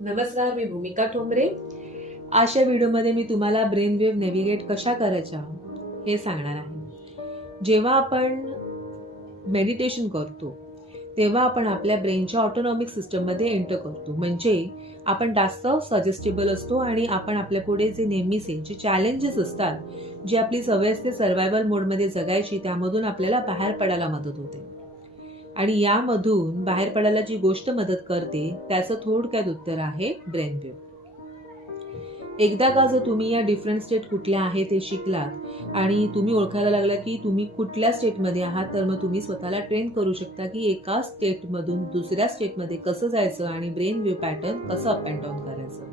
नमस्कार मी भूमिका ठोंबरे. आजच्या व्हिडिओमध्ये मी तुम्हाला ब्रेन वेव्ह नेव्हिगेट कशा करायच्या हे सांगणार आहे. जेव्हा आपण मेडिटेशन करतो तेव्हा आपण आपल्या ब्रेनच्या ऑटोनॉमिक सिस्टममध्ये एंटर करतो. म्हणजे आपण जास्त सजेस्टेबल असतो आणि आपण आपल्या पुढे जे नेहमीचे जे चॅलेंजेस असतात जे आपली सवय असते सर्वायवल मोडमध्ये जगायची त्यामधून आपल्याला बाहेर पडायला मदत होते. आणि यामधून बाहेर पडायला जी गोष्ट मदत करते त्याचं थोडक्यात उत्तर आहे ब्रेन व्यू एकदा का जर तुम्ही या डिफरंट स्टेट कुठल्या आहे ते शिकलात आणि तुम्ही ओळखायला लागला की तुम्ही कुठल्या स्टेटमध्ये आहात तर मग तुम्ही स्वतःला ट्रेन करू शकता की एका स्टेटमधून दुसऱ्या स्टेटमध्ये कसं जायचं आणि ब्रेन व्यू पॅटर्न कसं अप अँड डाऊन करायचं.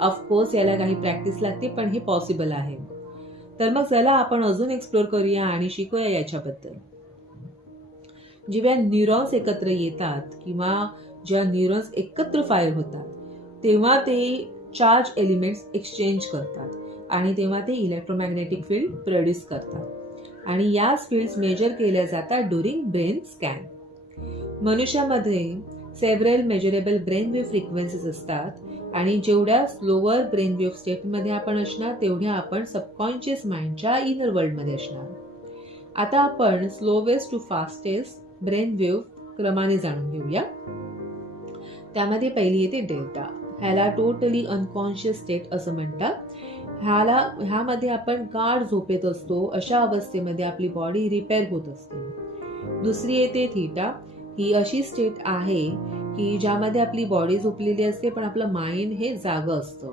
ऑफकोर्स याला काही प्रॅक्टिस लागते पण हे पॉसिबल आहे. तर मग चला आपण अजून एक्सप्लोर करूया आणि शिकूया याच्याबद्दल. जेव्हा न्यूरॉन्स एकत्र येतात किंवा ज्या न्यूरॉन्स एकत्र फायर होतात तेव्हा ते चार्ज एलिमेंट्स एक्सचेंज करतात आणि तेव्हा ते इलेक्ट्रोमॅग्नेटिक फील्ड प्रोड्यूस करतात. आणि याच फील्ड्स मेजर केल्या जातात during brain scan मनुष्यामध्ये several measurable brain wave frequencies असतात आणि जेवढ्या स्लोअर ब्रेन वेव्ह स्टेटमध्ये आपण असणार तेवढ्या आपण सबकॉन्शियस माइंडच्या इनर वर्ल्डमध्ये असणार. आता आपण slowest to fastest brain wave क्रमाने जाणून घेऊया. त्यामध्ये पहिली येते डेल्टा. ह्याला टोटली अनकॉन्शियस स्टेट असं म्हणतात. ह्याला ह्यामध्ये आपण गाढ झोपेत असतो अशा अवस्थेमध्ये आपली बॉडी रिपेअर होत असते. दुसरी येते थीटा ही अशी स्टेट आहे की ज्यामध्ये आपली बॉडी झोपलेली असते पण आपलं माइंड हे जागं असतं.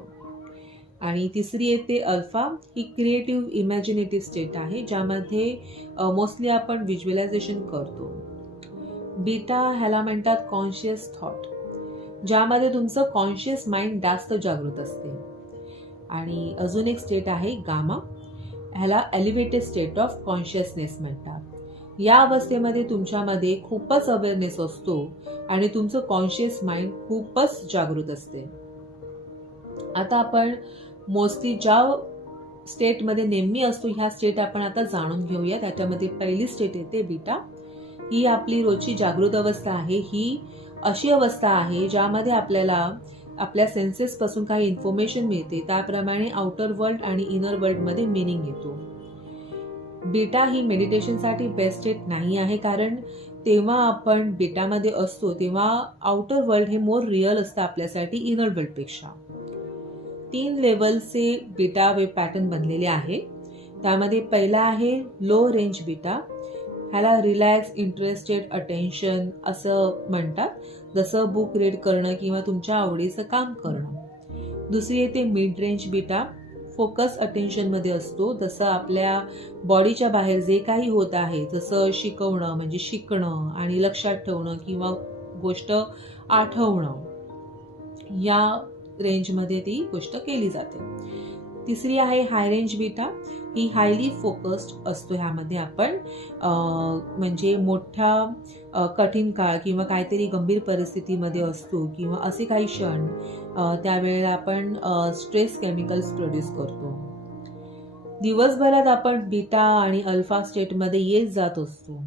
आणि तिसरी येते अल्फा ही क्रिएटिव्ह इमॅजिनेटिव्ह स्टेट आहे ज्यामध्ये मोस्टली आपण विज्युअलायझेशन करतो. बीटा ह्याला म्हणतात कॉन्शियस थॉट ज्यामध्ये तुमचं कॉन्शियस माइंड जास्त जागृत असते. आणि अजून एक स्टेट आहे गामा ह्याला एलिव्हेटेड स्टेट ऑफ कॉन्शियसनेस म्हणतात. या अवस्थेमध्ये तुमच्यामध्ये खूपच अवेअरनेस असतो आणि तुमचं कॉन्शियस माइंड खूपच जागृत असते. आता आपण मोस्टली ज्या स्टेटमध्ये नेहमी असतो ह्या स्टेट आपण आता जाणून घेऊया. त्याच्यामध्ये पहिली स्टेट येते बीटा. ही आपली रोजची जागृत अवस्था आहे. ही अशी अवस्था आहे ज्यामध्ये आपल्याला आपल्या सेन्सेसपासून काही इन्फॉर्मेशन मिळते. त्याप्रमाणे आउटर वर्ल्ड आणि इनर वर्ल्डमध्ये मिनिंग येतो. बीटा ही मेडिटेशनसाठी बेस्ट स्टेट नाही आहे. कारण तेव्हा आपण बीटामध्ये असतो तेव्हा आउटर वर्ल्ड हे मोर रिअल असतं आपल्यासाठी इनर वर्ल्डपेक्षा तीन लेवलचे बीटा वेब पॅटर्न बनलेले आहे. त्यामध्ये पहिला आहे लो रेंज बीटा ह्याला रिलॅक्स इंटरेस्टेड अटेन्शन असं म्हणतात. जसं बुक रीड करणं किंवा तुमच्या आवडीचं काम करणं. दुसरी येते मिड रेंज बीटा फोकस अटेन्शनमध्ये असतो. जसं आपल्या बॉडीच्या बाहेर जे काही होत आहे जसं शिकवणं म्हणजे शिकणं आणि लक्षात ठेवणं किंवा गोष्ट आठवणं या रेंजमध्ये ती गोष्ट केली जाते. तिसरी आहे हाय रेंज बीटा ही हायली फोकस्ड असतो ह्यामध्ये आपण. म्हणजे मोठ्या कठीण काळ किंवा काहीतरी गंभीर परिस्थितीमध्ये असतो किंवा असे काही क्षण त्यावेळेला आपण स्ट्रेस केमिकल्स प्रोड्यूस करतो. दिवसभरात आपण बीटा आणि अल्फा स्टेटमध्ये येत जात असतो.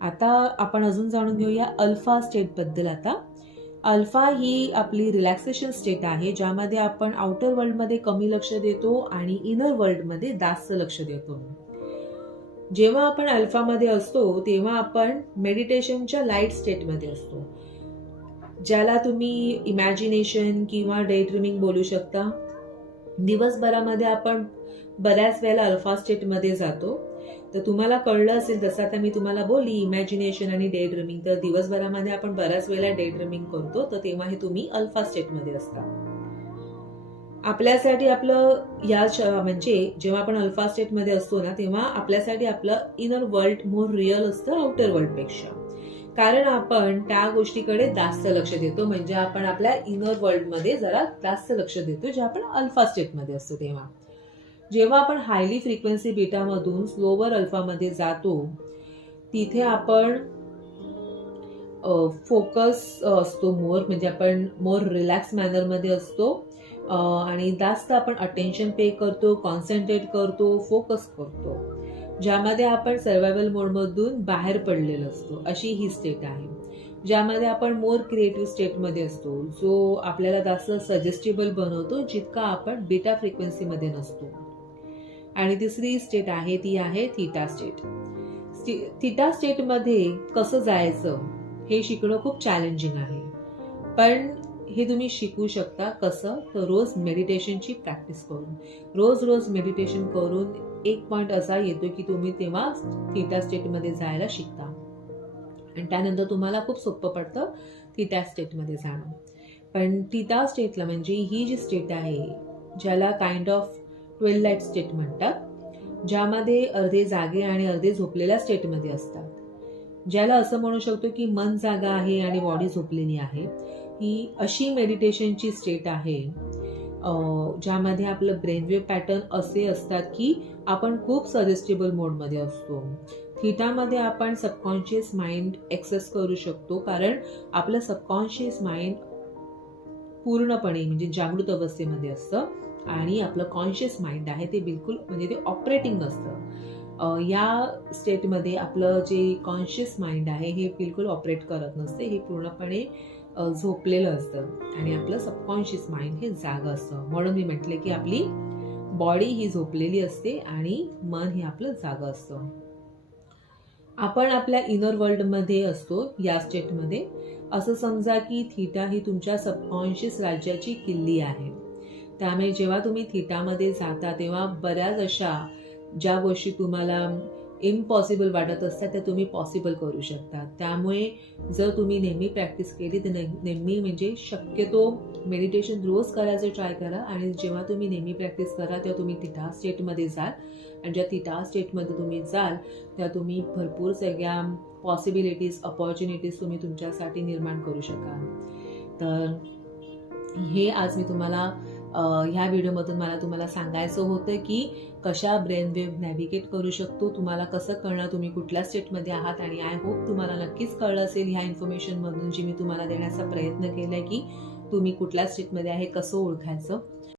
आता आपण अजून जाणून घेऊया अल्फा स्टेटबद्दल आता. अल्फा ही आपली रिलॅक्सेशन स्टेट आहे ज्यामध्ये आपण आउटर वर्ल्डमध्ये कमी लक्ष देतो आणि इनर वर्ल्डमध्ये जास्त लक्ष देतो. जेव्हा आपण अल्फामध्ये असतो तेव्हा आपण मेडिटेशनच्या लाइट स्टेटमध्ये असतो. ज्याला तुम्ही इमॅजिनेशन किंवा डे ड्रीमिंग बोलू शकता. दिवसभरामध्ये आपण बऱ्याच वेळेला अल्फा स्टेटमध्ये जातो. तर तुम्हाला कळलं असेल तसं आता मी तुम्हाला बोलली इमॅजिनेशन आणि डे ड्रीमिंग तर दिवसभरामध्ये आपण बऱ्याच वेळेला डे ड्रीमिंग करतो तर तेव्हा हे तुम्ही अल्फा स्टेटमध्ये असता. आपल्यासाठी आपलं या म्हणजे जेव्हा आपण अल्फा स्टेटमध्ये असतो ना तेव्हा आपल्यासाठी आपलं इनर वर्ल्ड मोर रिअल असतं आउटर वर्ल्डपेक्षा कारण आपण त्या गोष्टीकडे जास्त लक्ष देतो म्हणजे आपण आपल्या इनर वर्ल्डमध्ये जरा जास्त लक्ष देतो जे आपण अल्फा स्टेटमध्ये असतो तेव्हा. जेव्हा आपण हायली फ्रिक्वेन्सी बीटामधून स्लोवर अल्फामध्ये जातो तिथे आपण फोकस असतो मोर म्हणजे आपण मोर रिलॅक्स मॅनरमध्ये असतो आणि जास्त आपण अटेन्शन पे करतो कॉन्सन्ट्रेट करतो फोकस करतो. ज्यामध्ये आपण सर्वायवल मोडमधून बाहेर पडलेलो असतो अशी ही स्टेट आहे. ज्यामध्ये आपण मोर क्रिएटिव्ह स्टेटमध्ये असतो जो आपल्याला जास्त सजेस्टेबल बनवतो जितका आपण बीटा फ्रिक्वेन्सीमध्ये नसतो. आणि तिसरी स्टेट आहे ती आहे थिटा स्टेट थिटा स्टेटमध्ये कसं जायचं हे शिकणं खूप चॅलेंजिंग आहे. पण हे तुम्ही शिकू शकता कसं तर रोज मेडिटेशनची प्रॅक्टिस करून. रोज रोज मेडिटेशन करून एक पॉईंट असा येतो की तुम्ही तेव्हा थिटा स्टेटमध्ये जायला शिकता. आणि त्यानंतर तुम्हाला खूप सोपं पडतं थिटा स्टेटमध्ये जाणं. पण थिटा स्टेटला म्हणजे ही जी स्टेट आहे ज्याला kind of twilight state म्हणतात ज्यामध्ये अर्धे जागे आणि अर्धे झोपलेल्या स्टेटमध्ये असतात. ज्याला असं म्हणू शकतो की मन जागा आहे आणि बॉडी झोपलेली आहे ही अशी मेडिटेशनची स्टेट आहे ज्यामध्ये आपलं ब्रेनवेव पॅटर्न असे असतात की आपण खूप सजेस्टेबल मोडमध्ये असतो. थिटामध्ये आपण सबकॉन्शियस माइंड एक्सेस करू शकतो कारण आपलं सबकॉन्शियस माइंड पूर्णपणे म्हणजे जागृत अवस्थेमध्ये असतं. आणि आपलं कॉन्शियस माइंड आहे ते बिलकुल म्हणजे ते ऑपरेटिंग असतं. या स्टेटमध्ये आपलं जे कॉन्शियस माइंड आहे हे बिलकुल ऑपरेट करत नसते हे पूर्णपणे झोपलेलं असतं. आणि आपलं सबकॉन्शियस माइंड हे जागं असतं. म्हणून मी म्हटले की आपली बॉडी ही झोपलेली असते आणि मन हे आपलं जागं असतं. आपण आपल्या इनर वर्ल्डमध्ये असतो या स्टेटमध्ये असं समजा की थीटा ही तुमच्या सबकॉन्शियस राज्याची किल्ली आहे. त्यामुळे जेव्हा तुम्ही थिटामध्ये जाता तेव्हा बऱ्याच अशा ज्या गोष्टी तुम्हाला इम्पॉसिबल वाटत असतात त्या तुम्ही पॉसिबल करू शकता. त्यामुळे जर तुम्ही नेहमी प्रॅक्टिस केली तर नेहमी म्हणजे शक्यतो मेडिटेशन रोज करायचं ट्राय करा आणि जेव्हा तुम्ही नेहमी प्रॅक्टिस करा तेव्हा तुम्ही तिथा स्टेटमध्ये जाल. आणि ज्या तिथा स्टेटमध्ये तुम्ही जाल त्या तुम्ही भरपूर सगळ्या पॉसिबिलिटीज अपॉर्च्युनिटीज तुम्ही तुमच्यासाठी निर्माण करू शकाल. तर हे आज मी तुम्हाला ह्या व्हिडिओमधून मला तुम्हाला सांगायचं होतं की कशा ब्रेन वेव्ह नॅव्हिगेट करू शकतो तुम्हाला कसं कळणार तुम्ही कुठल्या स्टेटमध्ये आहात आणि आय होप तुम्हाला नक्कीच कळलं असेल ह्या इन्फॉर्मेशनमधून जी मी तुम्हाला देण्याचा प्रयत्न केला की तुम्ही कुठल्या स्टेटमध्ये आहे कसं ओळखायचं.